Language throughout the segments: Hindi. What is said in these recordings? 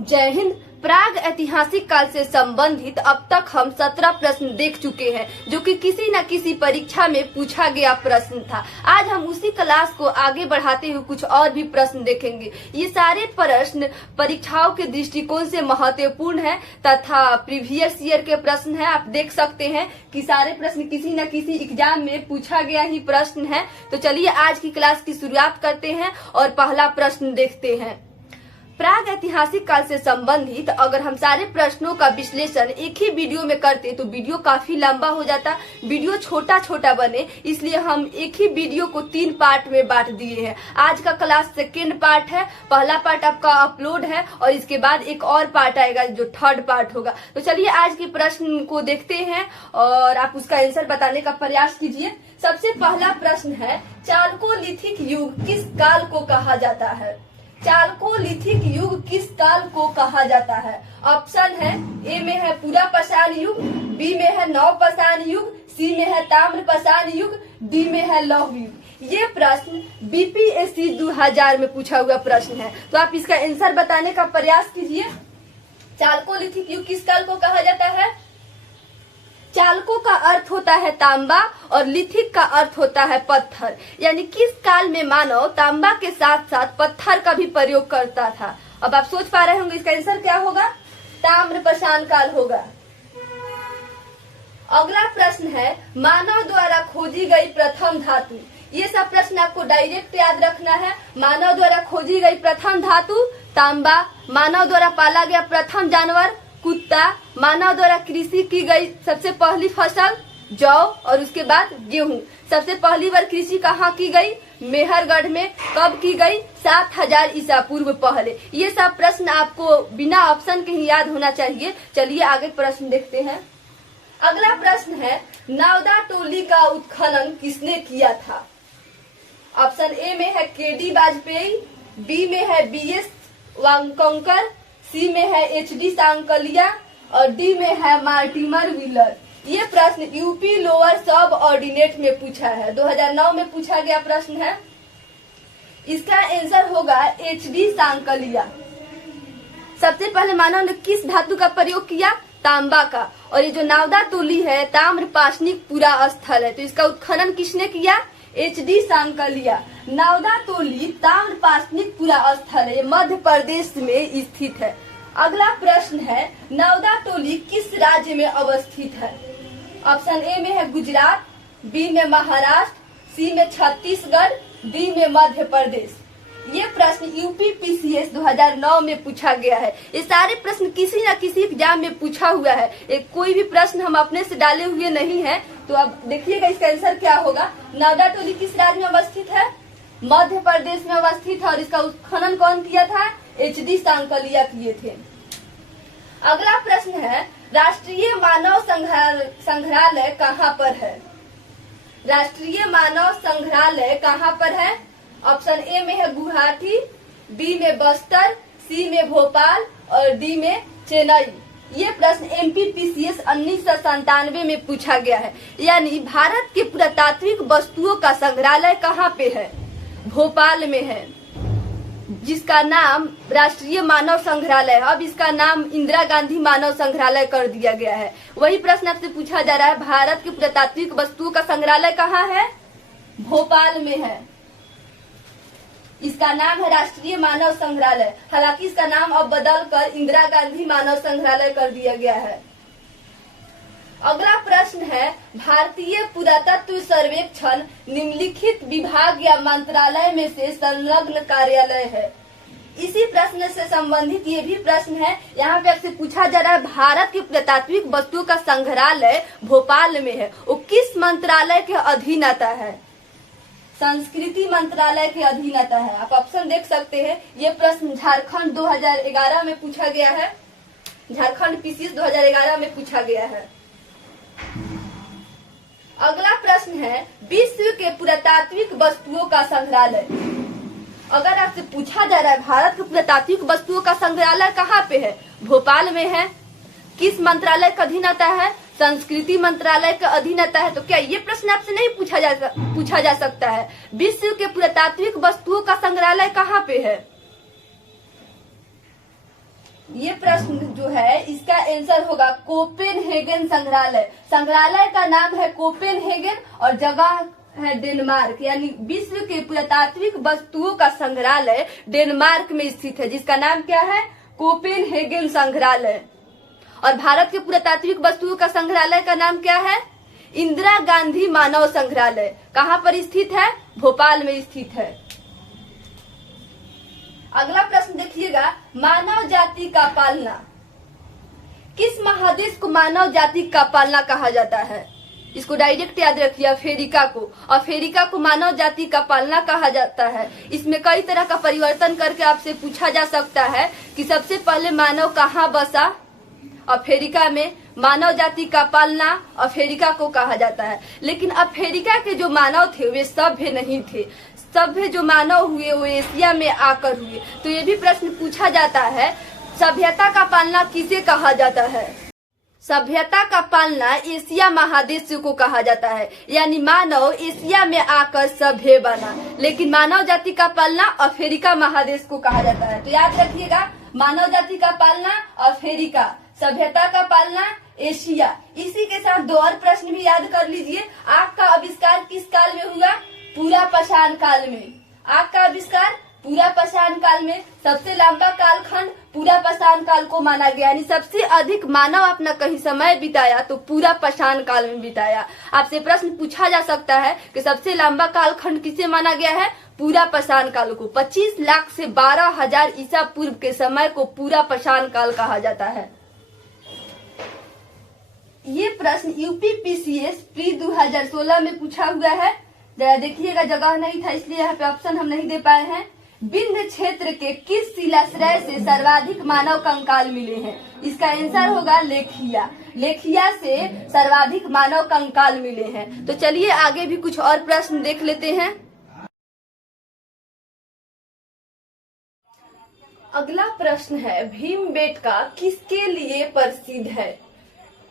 जय हिंद। प्राग ऐतिहासिक काल से संबंधित अब तक हम 17 प्रश्न देख चुके हैं, जो कि किसी न किसी परीक्षा में पूछा गया प्रश्न था। आज हम उसी क्लास को आगे बढ़ाते हुए कुछ और भी प्रश्न देखेंगे। ये सारे प्रश्न परीक्षाओं के दृष्टिकोण से महत्वपूर्ण है तथा प्रीवियस ईयर के प्रश्न है। आप देख सकते हैं कि सारे प्रश्न किसी न किसी एग्जाम में पूछा गया ही प्रश्न है। तो चलिए आज की क्लास की शुरुआत करते हैं और पहला प्रश्न देखते हैं। प्राग ऐतिहासिक काल से संबंधित अगर हम सारे प्रश्नों का विश्लेषण एक ही वीडियो में करते तो वीडियो काफी लंबा हो जाता, वीडियो छोटा छोटा बने, इसलिए हम एक ही वीडियो को 3 पार्ट में बांट दिए हैं। आज का क्लास सेकेंड पार्ट है, पहला पार्ट आपका अपलोड है और इसके बाद एक और पार्ट आएगा जो थर्ड पार्ट होगा। तो चलिए आज के प्रश्न को देखते हैं और आप उसका आंसर बताने का प्रयास कीजिए। सबसे पहला प्रश्न है, चालकोलिथिक युग किस काल को कहा जाता है? चालकोलिथिक युग किस काल को कहा जाता है? ऑप्शन है, ए में है पूरा पाषाण युग, बी में है नव पाषाण युग, सी में है ताम्र पाषाण युग, डी में है लौह युग। ये प्रश्न बीपीएससी 2000 में पूछा हुआ प्रश्न है, तो आप इसका आंसर बताने का प्रयास कीजिए। चालकोलिथिक युग किस काल को कहा जाता है? चालको का अर्थ होता है तांबा और लिथिक का अर्थ होता है पत्थर, यानी किस काल में मानव तांबा के साथ साथ पत्थर का भी प्रयोग करता था। अब आप सोच पा रहे होंगे इसका आंसर क्या होगा? ताम्र पाषाण काल होगा। अगला प्रश्न है, मानव द्वारा खोजी गई प्रथम धातु। ये सब प्रश्न आपको डायरेक्ट याद रखना है। मानव द्वारा खोजी गई प्रथम धातु तांबा, मानव द्वारा पाला गया प्रथम जानवर कुत्ता, मानव द्वारा कृषि की गई सबसे पहली फसल जौ और उसके बाद गेहूं। सबसे पहली बार कृषि कहाँ की गई? मेहरगढ़ में। कब की गई? 7000 ईसा पूर्व पहले। ये सब प्रश्न आपको बिना ऑप्शन के ही याद होना चाहिए। चलिए आगे प्रश्न देखते हैं। अगला प्रश्न है, नावदा टोली का उत्खनन किसने किया था? ऑप्शन ए में है केडी वाजपेयी, बी में है बीएस वांगकोंकर, सी में है एचडी सांकलिया और डी में है मार्टिमर व्हीलर। ये प्रश्न यूपी लोअर सब ऑर्डिनेट में पूछा है, 2009 में पूछा गया प्रश्न है। इसका आंसर होगा एचडी सांकलिया। सबसे पहले मानव ने किस धातु का प्रयोग किया? तांबा का। और ये जो नावदा टोली है ताम्र पाषाणिक पूरा स्थल है, तो इसका उत्खनन किसने किया? एचडी सांकलिया। नावदा टोली ताम्र पाषाणिक पूरा स्थल है, ये मध्य प्रदेश में स्थित है। अगला प्रश्न है, नावदा टोली किस राज्य में अवस्थित है? ऑप्शन ए में है गुजरात, बी में महाराष्ट्र, सी में छत्तीसगढ़, डी में मध्य प्रदेश। ये प्रश्न यूपीपीसीएस 2009 में पूछा गया है। ये सारे प्रश्न किसी न किसी एग्जाम में पूछा हुआ है, एक कोई भी प्रश्न हम अपने से डाले हुए नहीं है। तो अब देखिएगा इसका आंसर क्या होगा। नावदा टोली किस राज्य में अवस्थित है? मध्य प्रदेश में अवस्थित है और इसका उत्खनन कौन किया था? एचडी सांकलिया किए थे। अगला प्रश्न है, राष्ट्रीय मानव संग्रहालय कहाँ पर है? राष्ट्रीय मानव संग्रहालय कहाँ पर है? ऑप्शन ए में है गुवाहाटी, बी में बस्तर, सी में भोपाल और डी में चेन्नई। ये प्रश्न एमपीपीसीएस 1997 में पूछा गया है। यानी भारत के पुरातात्विक वस्तुओं का संग्रहालय कहाँ पे है? भोपाल में है, जिसका नाम राष्ट्रीय मानव संग्रहालय है। अब इसका नाम इंदिरा गांधी मानव संग्रहालय कर दिया गया है। वही प्रश्न आपसे पूछा जा रहा है, भारत के पुरातात्विक वस्तुओं का संग्रहालय कहाँ है? भोपाल में है। इसका नाम है राष्ट्रीय मानव संग्रहालय। हालांकि इसका नाम अब बदलकर इंदिरा गांधी मानव संग्रहालय कर दिया गया है। अगला प्रश्न है, भारतीय पुरातत्व सर्वेक्षण निम्नलिखित विभाग या मंत्रालय में से संलग्न कार्यालय है। इसी प्रश्न से संबंधित ये भी प्रश्न है। यहाँ पे आपसे पूछा जा रहा है, भारत के पुरातात्विक वस्तुओं का संग्रहालय भोपाल में है, वो किस मंत्रालय के अधीन आता है? संस्कृति मंत्रालय के अधीन आता है। आप ऑप्शन देख सकते हैं। ये प्रश्न झारखंड 2011 में पूछा गया है, झारखंड पीसीएस 2011 में पूछा गया है। अगला प्रश्न है, विश्व के पुरातात्विक वस्तुओं का संग्रहालय। अगर आपसे पूछा जा रहा है भारत के पुरातात्विक वस्तुओं का संग्रहालय कहाँ पे है? भोपाल में है। किस मंत्रालय का अधीन आता है? संस्कृति मंत्रालय के अधीन आता है। तो क्या ये प्रश्न आपसे नहीं पूछा जा सकता है, विश्व के पुरातात्विक वस्तुओं का संग्रहालय कहाँ पे है? ये प्रश्न जो है इसका आंसर होगा कोपेनहेगन संग्रहालय। संग्रहालय का नाम है कोपेनहेगन और जगह है डेनमार्क, यानी विश्व के पुरातात्विक वस्तुओं का संग्रहालय डेनमार्क में स्थित है, जिसका नाम क्या है? कोपेनहेगन संग्रहालय। और भारत के पुरातात्विक वस्तुओं का संग्रहालय का नाम क्या है? इंदिरा गांधी मानव संग्रहालय। कहाँ पर स्थित है? भोपाल में स्थित है। अगला प्रश्न देखिएगा, मानव जाति का पालना। किस महादेश को मानव जाति का पालना कहा जाता है? इसको डायरेक्ट याद रखिए, अफ्रीका को। अफ्रीका को मानव जाति का पालना कहा जाता है। इसमें कई तरह का परिवर्तन करके आपसे पूछा जा सकता है कि सबसे पहले मानव कहाँ बसा? अफ्रीका में। मानव जाति का पालना अफ्रीका को कहा जाता है। लेकिन अफ्रीका के जो मानव थे वे सभ्य नहीं थे। सभ्य जो मानव हुए वो एशिया में आकर हुए। तो ये भी प्रश्न पूछा जाता है, सभ्यता का पालना किसे कहा जाता है? सभ्यता का पालना एशिया महादेश को कहा जाता है, यानी मानव एशिया में आकर सभ्य बना। लेकिन मानव जाति का पालना अफ्रीका महादेश को कहा जाता है। तो याद रखिएगा, मानव जाति का पालना अफ्रीका, सभ्यता का पालना एशिया। इसी के साथ दो और प्रश्न भी याद कर लीजिए। आग का आविष्कार किस काल में हुआ? पूरा पाषाण काल में। आग का आविष्कार पूरा पाषाण काल में। सबसे लंबा कालखंड पूरा पाषाण काल को माना गया, यानी सबसे अधिक मानव अपना कहीं समय बिताया तो पूरा पाषाण काल में बिताया। आपसे प्रश्न पूछा जा सकता है कि सबसे लंबा कालखंड किसे माना गया है? पूरा पाषाण काल को। 25 लाख से 12,000 ईसा पूर्व के समय को पूरा पाषाण काल कहा जाता है। ये प्रश्न यूपीपीसीएस प्री 2016 में पूछा हुआ है। जरा देखिएगा, जगह नहीं था इसलिए यहाँ पे ऑप्शन हम नहीं दे पाए हैं। विंध्य क्षेत्र के किस शिलाश्रय से सर्वाधिक मानव कंकाल मिले हैं? इसका आंसर होगा लेखिया। लेखिया से सर्वाधिक मानव कंकाल मिले हैं। तो चलिए आगे भी कुछ और प्रश्न देख लेते हैं। अगला प्रश्न है, भीमबेटका किसके लिए प्रसिद्ध है?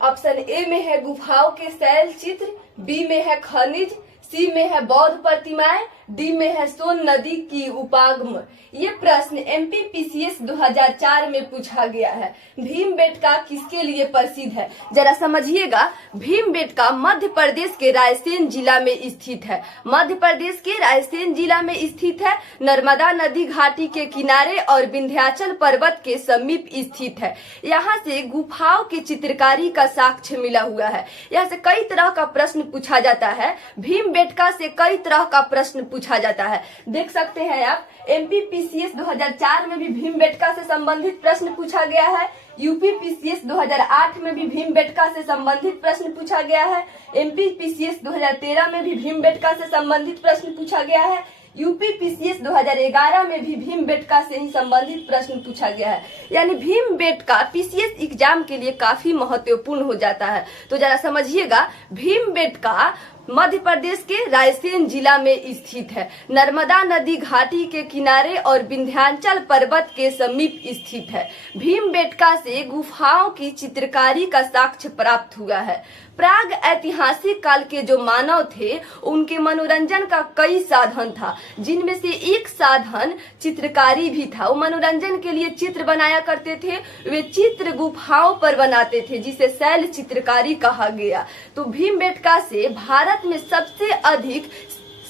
ऑप्शन ए में है गुफाओं के शैल चित्र, बी में है खनिज, सी में है बौद्ध प्रतिमाएं, डी में है सोन नदी की उपागम। ये प्रश्न एमपीपीसीएस 2004 में पूछा गया है। भीमबेटका किसके लिए प्रसिद्ध है? जरा समझिएगा, भीमबेटका मध्य प्रदेश के रायसेन जिला में स्थित है। मध्य प्रदेश के रायसेन जिला में स्थित है। नर्मदा नदी घाटी के किनारे और विंध्याचल पर्वत के समीप स्थित है। यहाँ से गुफाओं की चित्रकारी का साक्ष्य मिला हुआ है। यहाँ से कई तरह का प्रश्न पूछा जाता है। भीमबेटका से कई तरह का प्रश्न पूछा जाता है। देख सकते हैं आप, एमपीपीसीएस 2004 में भी भीमबेटका से संबंधित प्रश्न पूछा गया है। यूपीपीसीएस 2008 में भी भीमबेटका से संबंधित प्रश्न पूछा गया है। एमपीपीसीएस 2013 में भी भीमबेटका से संबंधित प्रश्न पूछा गया है। यूपीपीसीएस 2011 में भी भीमबेटका से ही संबंधित प्रश्न पूछा गया है। यानी भीमबेटका पीसीएस एग्जाम के लिए काफी महत्वपूर्ण हो जाता है। तो जरा समझिएगा, भीमबेटका मध्य प्रदेश के रायसेन जिला में स्थित है। नर्मदा नदी घाटी के किनारे और विंध्याचल पर्वत के समीप स्थित है। भीमबेटका से गुफाओं की चित्रकारी का साक्ष्य प्राप्त हुआ है। प्राग ऐतिहासिक काल के जो मानव थे उनके मनोरंजन का कई साधन था, जिनमें से एक साधन चित्रकारी भी था। वो मनोरंजन के लिए चित्र बनाया करते थे। वे चित्र गुफाओं पर बनाते थे, जिसे शैल चित्रकारी कहा गया। तो भीमबेटका से भारत में सबसे अधिक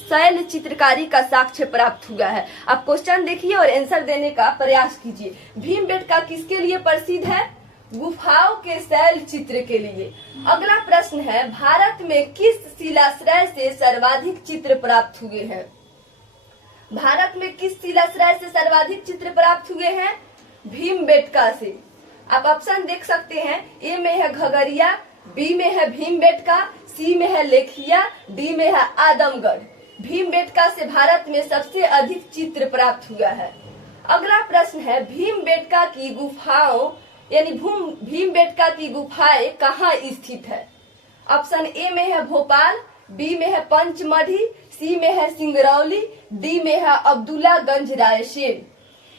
शैल चित्रकारी का साक्ष्य प्राप्त हुआ है। आप क्वेश्चन देखिए और आंसर देने का प्रयास कीजिए। भीमबेटका किसके लिए प्रसिद्ध है? गुफाओं के शैल चित्र के लिए। अगला प्रश्न है, भारत में किस शिलाश्रय से सर्वाधिक चित्र प्राप्त हुए हैं? भारत में किस शिलाश्रय से सर्वाधिक चित्र प्राप्त हुए हैं? भीमबेटका से। आप ऑप्शन देख सकते हैं, ए में है घगरिया, बी में है भीमबेटका, सी में है लेखिया, डी में है आदमगढ़। भीमबेटका से भारत में सबसे अधिक चित्र प्राप्त हुआ है। अगला प्रश्न है, भीमबेटका की गुफाओं यानी भीमबेटका की गुफाएं कहाँ स्थित है? ऑप्शन ए में है भोपाल, बी में है पंचमढ़ी, सी में है सिंगरौली, डी में है अब्दुल्लागंज रायसेन।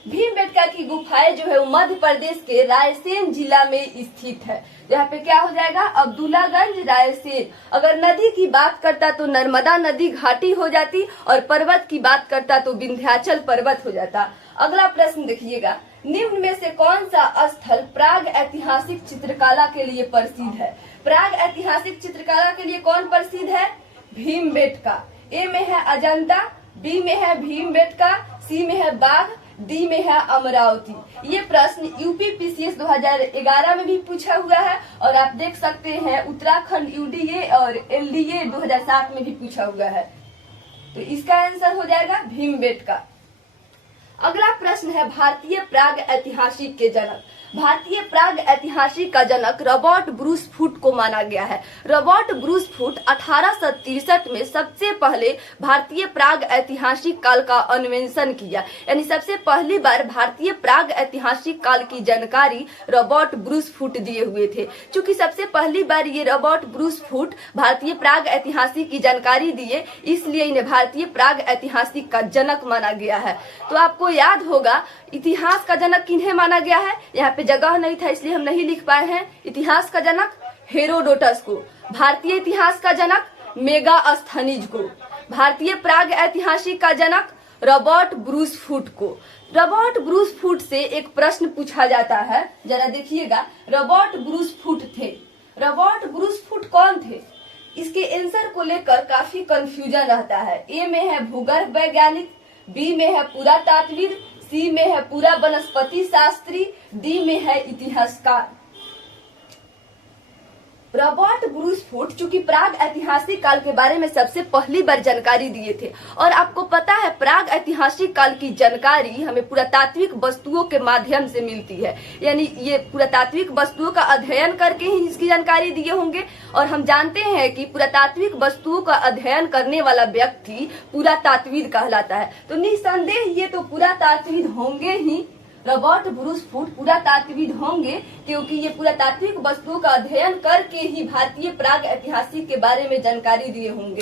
भीमबेटका की गुफाएं जो है वो मध्य प्रदेश के रायसेन जिला में स्थित है। यहाँ पे क्या हो जाएगा? अब्दुल्लागंज रायसेन। अगर नदी की बात करता तो नर्मदा नदी घाटी हो जाती और पर्वत की बात करता तो विंध्याचल पर्वत हो जाता। अगला प्रश्न देखिएगा, निम्न में से कौन सा स्थल प्राग ऐतिहासिक चित्रकला के लिए प्रसिद्ध है? प्राग ऐतिहासिक चित्रकला के लिए कौन प्रसिद्ध है? भीमबेटका। ए में है अजंता, बी में है भीमबेटका, सी में है बाघ, डी में है अमरावती। ये प्रश्न यूपी पीसीएस 2011 में भी पूछा हुआ है और आप देख सकते हैं उत्तराखंड यूडीए और एलडीए 2007 में भी पूछा हुआ है। तो इसका आंसर हो जाएगा भीमबेटका। अगला प्रश्न है, भारतीय प्राग ऐतिहासिक के जनक। भारतीय प्राग ऐतिहासिक का जनक रॉबर्ट ब्रूस फूट को माना गया है। रॉबर्ट ब्रूस फूट 1863 में सबसे पहले भारतीय प्राग ऐतिहासिक काल का अन्वेषण किया, यानी सबसे पहली बार भारतीय प्राग ऐतिहासिक काल की जानकारी रॉबर्ट ब्रूस फूट दिए हुए थे। चूंकि सबसे पहली बार ये रॉबर्ट ब्रूस फूट भारतीय प्राग ऐतिहासिक की जानकारी दिए, इसलिए इन्हें भारतीय प्राग ऐतिहासिक का जनक माना गया है। तो आपको याद होगा इतिहास का जनक किन्हें माना गया है? यहाँ पे जगह नहीं था इसलिए हम नहीं लिख पाए हैं। इतिहास का जनक हेरोडोटस को, भारतीय इतिहास का जनक मेगास्थनीज को, भारतीय प्राग ऐतिहासिक का जनक रॉबर्ट ब्रूस फूट को। रॉबर्ट ब्रूस फूट से एक प्रश्न पूछा जाता है, जरा देखिएगा। रॉबर्ट ब्रूस फूट थे, रॉबर्ट ब्रूस फूट कौन थे? इसके आंसर को लेकर काफी कंफ्यूजन रहता है। ए में है भूगर्भ वैज्ञानिक, बी में है पुरातात्विद, सी में है पूरा वनस्पति शास्त्री, डी में है इतिहासकार। रॉबर्ट ब्रूस फूट चूंकि प्राग ऐतिहासिक काल के बारे में सबसे पहली बार जानकारी दिए थे, और आपको पता है प्राग ऐतिहासिक काल की जानकारी हमें पुरातात्विक वस्तुओं के माध्यम से मिलती है, यानी ये पुरातात्विक वस्तुओं का अध्ययन करके ही इसकी जानकारी दिए होंगे। और हम जानते हैं कि पुरातात्विक वस्तुओं का अध्ययन करने वाला व्यक्ति पुरातात्विद कहलाता है। तो निसंदेह ये तो पुरातात्विद होंगे ही, रॉबर्ट ब्रूस फूट पुरातात्विद होंगे, क्योंकि ये पुरातात्विक वस्तुओं का अध्ययन करके ही भारतीय प्राग ऐतिहासिक के बारे में जानकारी दिए होंगे।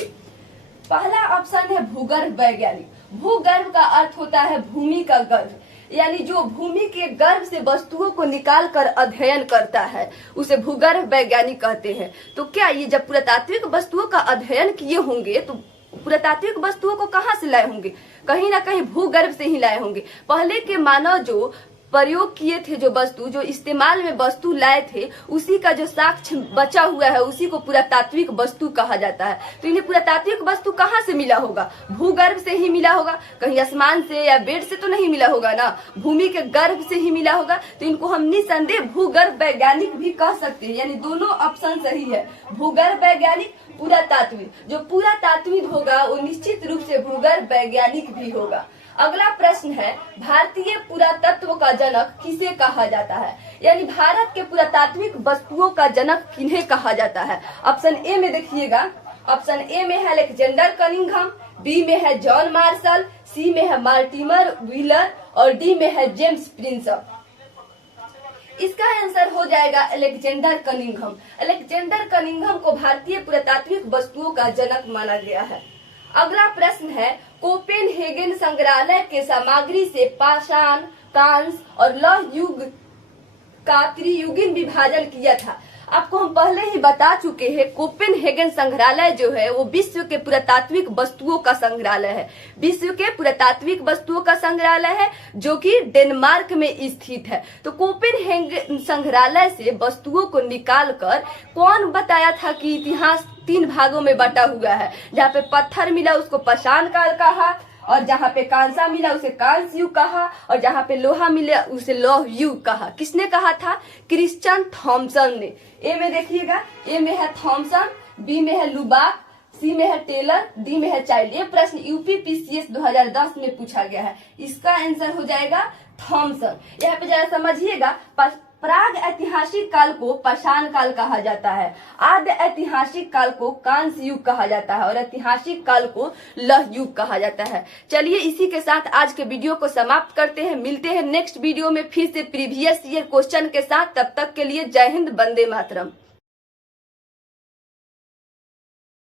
पहला ऑप्शन है भूगर्भ वैज्ञानिक। भूगर्भ का अर्थ होता है भूमि का गर्भ, यानी जो भूमि के गर्भ से वस्तुओं को निकाल कर अध्ययन करता है उसे भूगर्भ वैज्ञानिक कहते हैं। तो क्या ये जब पुरातात्विक वस्तुओं का अध्ययन किए होंगे तो पुरातात्विक वस्तुओं को कहाँ से लाए होंगे? कहीं ना कहीं भूगर्भ से ही लाए होंगे। पहले के मानव जो प्रयोग किए थे, जो वस्तु जो इस्तेमाल में वस्तु लाए थे, उसी का जो साक्ष्य बचा हुआ है उसी को पुरातात्विक वस्तु कहा जाता है। तो इन्हें पुरातात्विक वस्तु कहाँ से मिला होगा? भूगर्भ से ही मिला होगा, कहीं आसमान से या बेड से तो नहीं मिला होगा ना, भूमि के गर्भ से ही मिला होगा। तो इनको हम निसंदेह भूगर्भ वैज्ञानिक भी कह सकते हैं, यानी दोनों ऑप्शन सही है, भूगर्भ वैज्ञानिक, पुरातात्विद। जो पुरातात्विद होगा वो निश्चित रूप से भूगर्भ वैज्ञानिक भी होगा। अगला प्रश्न है, भारतीय पुरातत्व का जनक किसे कहा जाता है? यानी भारत के पुरातात्विक वस्तुओं का जनक किन्हें कहा जाता है? ऑप्शन ए में देखिएगा, ऑप्शन ए में है अलेक्जेंडर कनिंघम, बी में है जॉन मार्शल, सी में है मार्टिमर व्हीलर और डी में है जेम्स प्रिंसप। इसका आंसर हो जाएगा अलेक्जेंडर कनिंघम। अलेक्जेंडर कनिंघम को भारतीय पुरातात्विक वस्तुओं का जनक माना गया है। अगला प्रश्न है, कोपेनहेगन संग्रहालय के सामग्री से पाषाण, कांस्य और लौह युग का त्रियुगीन विभाजन किया था। आपको हम पहले ही बता चुके हैं, कोपेनहेगन संग्रहालय जो है वो विश्व के पुरातात्विक वस्तुओं का संग्रहालय है, विश्व के पुरातात्विक वस्तुओं का संग्रहालय है जो कि डेनमार्क में स्थित है। तो कोपेनहेगन संग्रहालय से वस्तुओं को निकालकर कौन बताया था कि इतिहास 3 भागों में बटा हुआ है? जहाँ पे पत्थर मिला उसको पाषाण काल कहा, और जहाँ पे कांसा मिला उसे कांस्य युग कहा, और जहाँ पे लोहा मिला उसे लौह युग कहा। किसने कहा था? क्रिश्चियन थॉमसन ने। ए में देखिएगा, ए में है थॉमसन, बी में है लुबाक, सी में है टेलर, डी में है चाइल्ड। ये प्रश्न यूपी पीसीएस 2010 में पूछा गया है। इसका आंसर हो जाएगा थॉमसन। यहाँ पे जरा समझिएगा, प्राग ऐतिहासिक काल को पाषाण काल कहा जाता है, आद्य ऐतिहासिक काल को कांस्य युग कहा जाता है और ऐतिहासिक काल को लौह युग कहा जाता है। चलिए इसी के साथ आज के वीडियो को समाप्त करते हैं। मिलते हैं नेक्स्ट वीडियो में फिर से प्रीवियस ईयर क्वेश्चन के साथ। तब तक के लिए जय हिंद, वंदे मातरम।